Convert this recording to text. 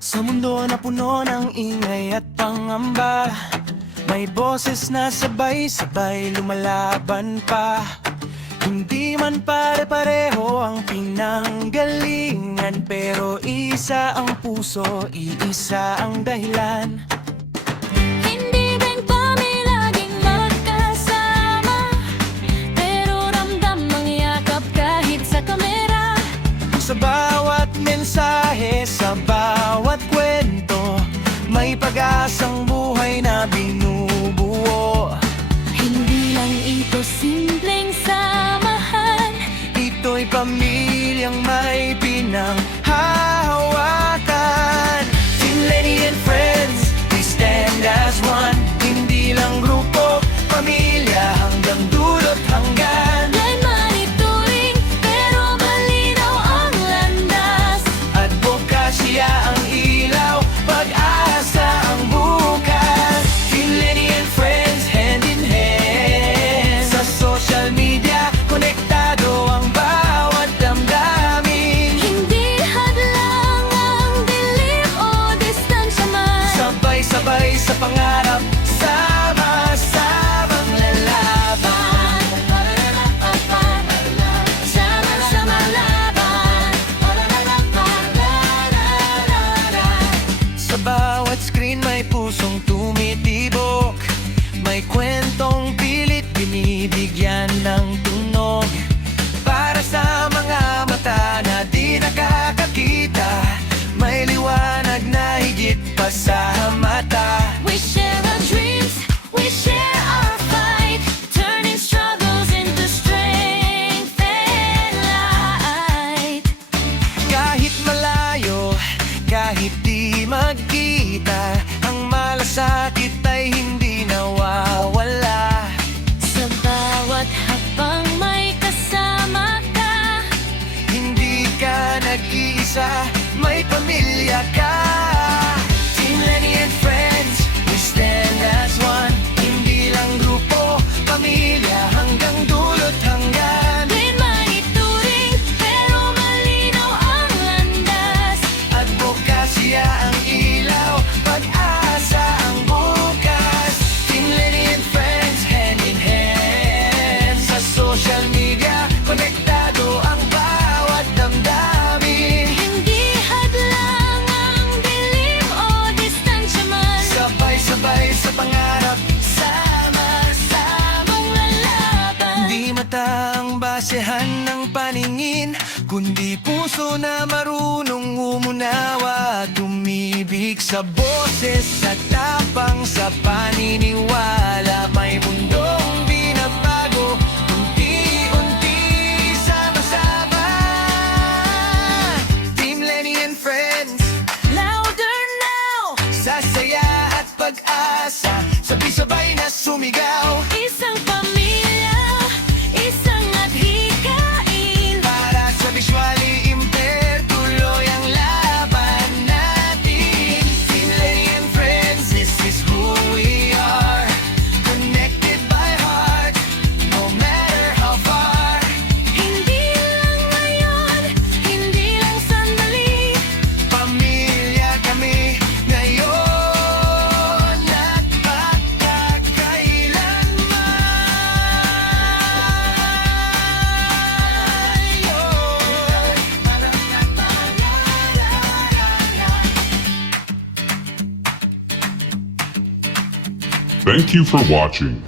Sa mundo na puno ng ingay at pangamba, may boses na sabay-sabay lumalaban pa. Hindi man pare-pareho ang pinanggalingan, pero isa ang puso, iisa ang dahilan. Hindi rin kami laging magkasama, pero ramdam ang yakap kahit sa kamera. Sa bawat mensahe, sa bawat kwento, may pag-asang buhay na binubuo. Hindi lang ito simpleng samahan, Ito'y pamilyang may pinanghahawakan. Team Lenny and Friends, we stand as one. Hindi lang grupo, pamilya hanggang dulot hanggan. line monitoring, pero malinaw ang landas. Advokasya ang ilaw, pag-asa ang bukas. Team Lenny and Friends, hand in hand. Sa social media, konektado ang bawat damdamin. Hindi hadlang ang dilim o distansya man. Sabay-sabay sa pangarap, sama-samang lalaban. Sama-sama laban. Sa bawat screen may pusong tumitibok, may kwentong pilit binibigyan ng tunog. Para sa mga mata na di nakakakita, may liwanag na higit pa sa mata. We share our dreams, we share our fight, turning struggles into strength and light. Kahit malayo, kahit di magkita, ang malasakit ay hindi nawawala. Sa bawat hakbang may kasama ka, Hindi ka nag-iisa, may pamilya ka. Team Lenny and Friends, we stand as one. Hindi lang grupo, pamilya hanggang dulot hanggan. line monitoring, pero malinaw ang landas. Advokasya ang ilaw, pag-asa ang bukas. Team Lenny and Friends, hand in hand. Sa social media, konektado ang bawat damdamin. Hindi hadlang ang dilim o distansya man. Sabay-sabay sa pangarap, sama-samang Lalaban. Di mata ang basehan ng paningin, kundi puso na marunong umunawa. Tumibig sa boses, sa tapang, sa paniniwala. May mundong binabago, unti-unti sama-sama. Team Lenny and Friends, Louder now, sa saya at pag-asa, sabay-sabay na sumigaw. isang pamilya, isang adhikain. Para sa visually impaired, tuloy ang laban natin. Team Lenny and Friends, this is who we are. Connected by heart, no matter how far. Hindi lang ngayon, hindi lang sandali. Pamilya kami ngayon at Thank you for watching.